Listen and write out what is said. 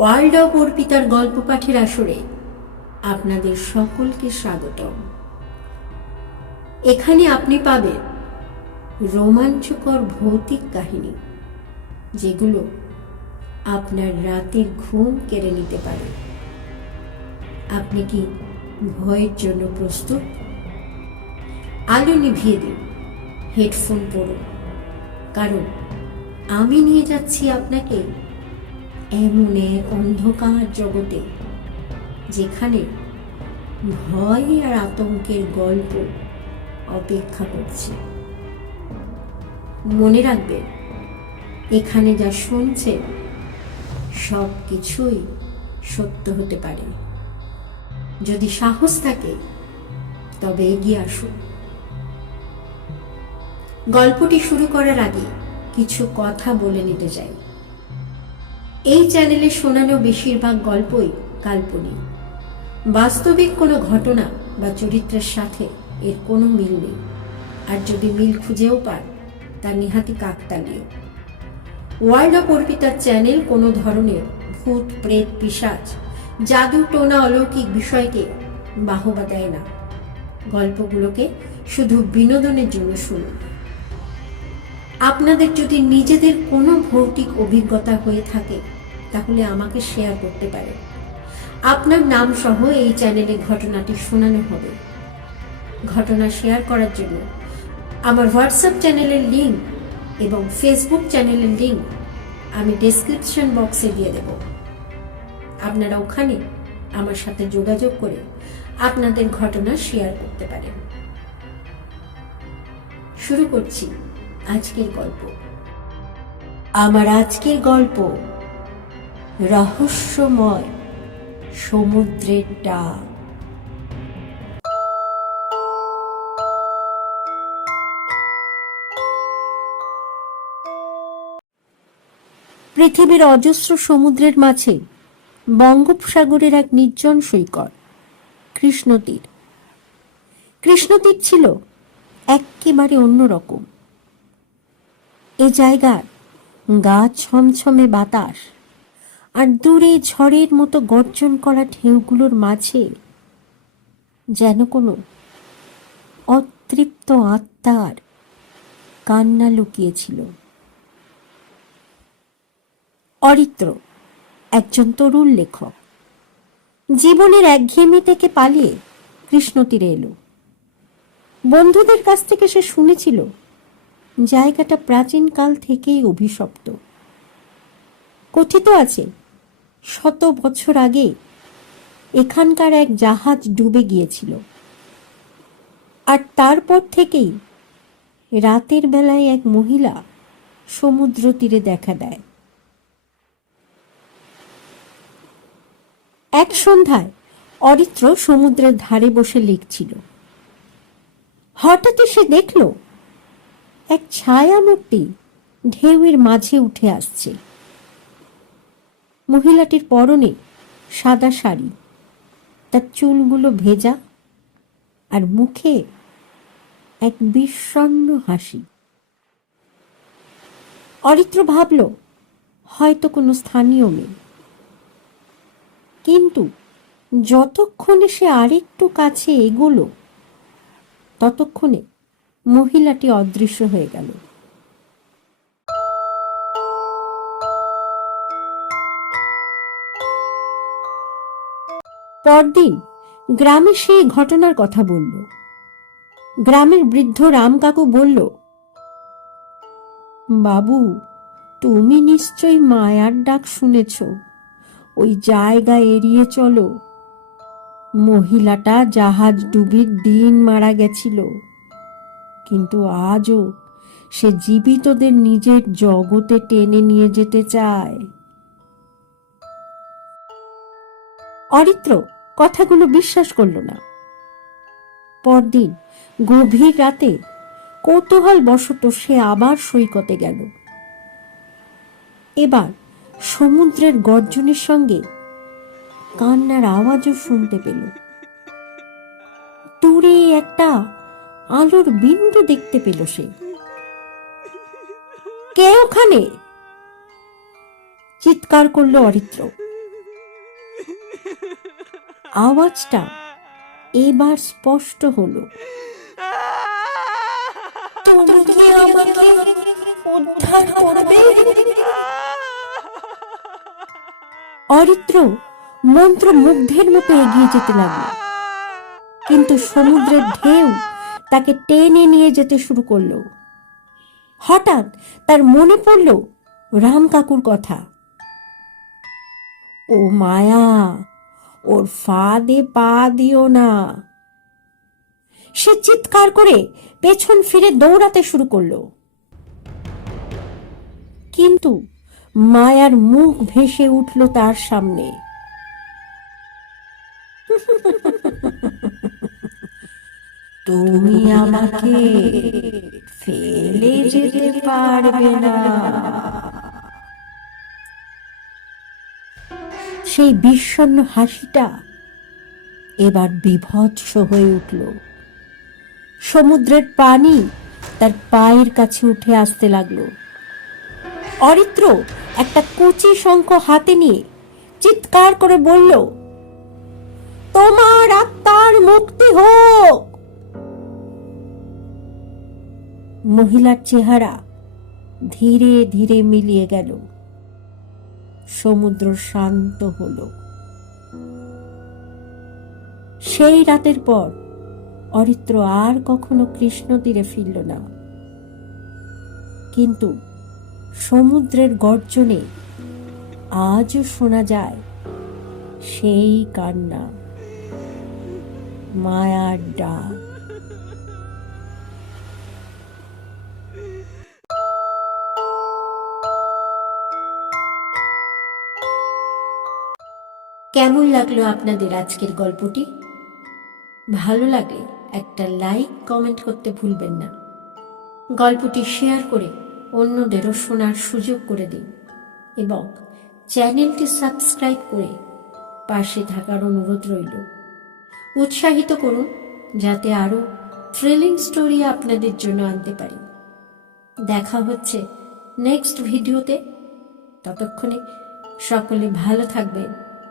World of অর্পিতার গল্প পাঠের আসরে আপনাদের সকলকে স্বাগতম। এখানে আপনি পাবেন রোমাঞ্চকর ভৌতিক কাহিনী, যেগুলো আপনার রাতের ঘুম কেড়ে নিতে পারে। আপনি কি ভয়ের জন্য প্রস্তুত? আলো নিভিয়ে দিন, হেডফোন পরুন, কারণ আমি নিয়ে যাচ্ছি আপনাকে এমন এক অন্ধকার জগতে, যেখানে ভয় আর আতঙ্কের গল্প অপেক্ষা করছে। মনে রাখবে, এখানে যা শুনছে সব কিছুই সত্য হতে পারে। যদি সাহস থাকে, তবে এগিয়ে আসুন। গল্পটি শুরু করার আগে কিছু কথা বলে নিতে চাই। এই চ্যানেলে শোনানো বেশিরভাগ গল্পই কাল্পনিক। বাস্তবিক কোনো ঘটনা বা চরিত্রের সাথে এর কোনো মিল নেই। আর যদি মিল খুঁজেও পান, তা নিহাতি কাকতালীয়। ওয়ার্ল্ড অফ অর্পিতার চ্যানেল কোনো ধরনের ভূত, প্রেত পিসাচ জাদু, টোনা, অলৌকিক বিষয়কে বাহবা দেয় না। গল্পগুলোকে শুধু বিনোদনের জন্য শুনুন। আপনাদের যদি নিজেদের কোনো ভৌতিক অভিজ্ঞতা হয়ে থাকে তাহলে আমাকে শেয়ার করতে পারে। আপনার নাম সহ এই চ্যানেলে ঘটনাটি শোনানো হবে। ঘটনা শেয়ার করার জন্য আমার হোয়াটসঅ্যাপ চ্যানেলের লিঙ্ক এবং ফেসবুক চ্যানেলের লিঙ্ক আমি ডেসক্রিপশন বক্সে দিয়ে দেব। আপনারা ওখানে আমার সাথে যোগাযোগ করে আপনাদের ঘটনা শেয়ার করতে পারেন। শুরু করছি আজকের গল্প। আমার আজকের গল্প রহস্যময় সমুদ্রের ডাক। পৃথিবীর অজস্র সমুদ্রের মাঝে বঙ্গোপসাগরের এক নির্জন সৈকত, কৃষ্ণতীর। কৃষ্ণতীর ছিল একেবারে অন্যরকম। এ জায়গার গা ছমছমে বাতাস আর দূরে ঝড়ের মতো গর্জন করা ঢেউগুলোর মাঝে যেন কোনো অতৃপ্ত আত্মার কান্না লুকিয়েছিল। অরিত্র, একজন তরুণ লেখক, জীবনের একঘেয়েমি থেকে পালিয়ে কৃষ্ণ তীরে এলো। বন্ধুদের কাছ থেকে সে শুনেছিল, জায়গাটা প্রাচীনকাল থেকেই অভিশপ্ত। কথিত আছে শত বছর আগে এখানকার এক জাহাজ ডুবে গিয়েছিল। আর তারপর থেকেই রাতের বেলায় এক মহিলা সমুদ্র তীরে দেখা দেয়। এক সন্ধ্যায় অরিত্র সমুদ্রের ধারে বসে লিখছিল। হঠাৎই সে দেখল, এক ছায়া মূর্তি ঢেউয়ের মাঝে উঠে আসছে। মহিলাটির পরনে সাদা শাড়ি। তার চুলগুলো ভেজা আর মুখে এক বিষণ্ণ হাসি। অরিত্র ভাবল, হয়তো কোনো স্থানীয় মেয়ে। কিন্তু যতক্ষণে সে আরেকটু কাছে এগোলো, ততক্ষণে মহিলাটি অদৃশ্য হয়ে গেল। পরদিন গ্রামে সেই ঘটনার কথা বলল। গ্রামের বৃদ্ধ রাম কাকু বলল, বাবু, তুমি নিশ্চয় মায়ার ডাক শুনেছ। ওই জায়গা এড়িয়ে চলো। মহিলাটা জাহাজ ডুবির দিন মারা গেছিল। কিন্তু আজও সে জীবিতদের নিজের জগতে টেনে নিয়ে যেতে চায়। অরিত্র কথাগুলো বিশ্বাস করল না। পরদিন গভীর রাতে কৌতূহল বশত সে আবার সৈকতে গেল। এবার সমুদ্রের গর্জনের সঙ্গে কান্নার আওয়াজও শুনতে পেল। দূরে একটা আলোর বিন্দু দেখতে পেল সে। কে ওখানে? চিৎকার করল অরিত্র। আওয়াজটা এবার স্পষ্ট হলো। তুমি কি আমাকে উদ্ধার করবে? অরিত্র মন্ত্রমুগ্ধের মতো এগিয়ে যেতে লাগল। কিন্তু সমুদ্রের ঢেউ তাকে টেনে নিয়ে যেতে শুরু করল। হঠাৎ তার মনে পড়ল রাম কাকুর কথা। ও মায়া ওর ফাঁদে পা দিও না। সে চিৎকার করে পেছন ফিরে দৌড়াতে শুরু করল। কিন্তু মায়ার মুখ ভেসে উঠল তার সামনে। তুমি আমাকে ফেলে যেতে পারবে না। সেই বিষণ্ণ হাসিটা এবার বিভৎস হয়ে উঠল। সমুদ্রের পানি তার পায়ের কাছে উঠে আসতে লাগল। অরিত্র একটা কুচি শঙ্খ হাতে নিয়ে চিৎকার করে বলল, তোমার আত্মার মুক্তি হোক! মহিলার চেহারা ধীরে ধীরে মিলিয়ে গেল। সমুদ্র শান্ত হল। সেই রাতের পর অরিত্র আর কখনো কৃষ্ণ তীরে ফিরল না। কিন্তু সমুদ্রের গর্জনে আজও শোনা যায় সেই কান্না, মায়ার ডাক। কেমন লাগল আপনাদের আজকের গল্পটি? ভালো লাগলে একটা লাইক, কমেন্ট করতে ভুলবেন না। গল্পটি শেয়ার করে অন্যদেরও শোনার সুযোগ করে দিন এবং চ্যানেলটি সাবস্ক্রাইব করে পাশে থাকার অনুরোধ রইল। উৎসাহিত করুন যাতে আরও থ্রিলিং স্টোরি আপনাদের জন্য আনতে পারি। দেখা হচ্ছে নেক্সট ভিডিওতে ততক্ষণে সকলে ভালো থাকবেন।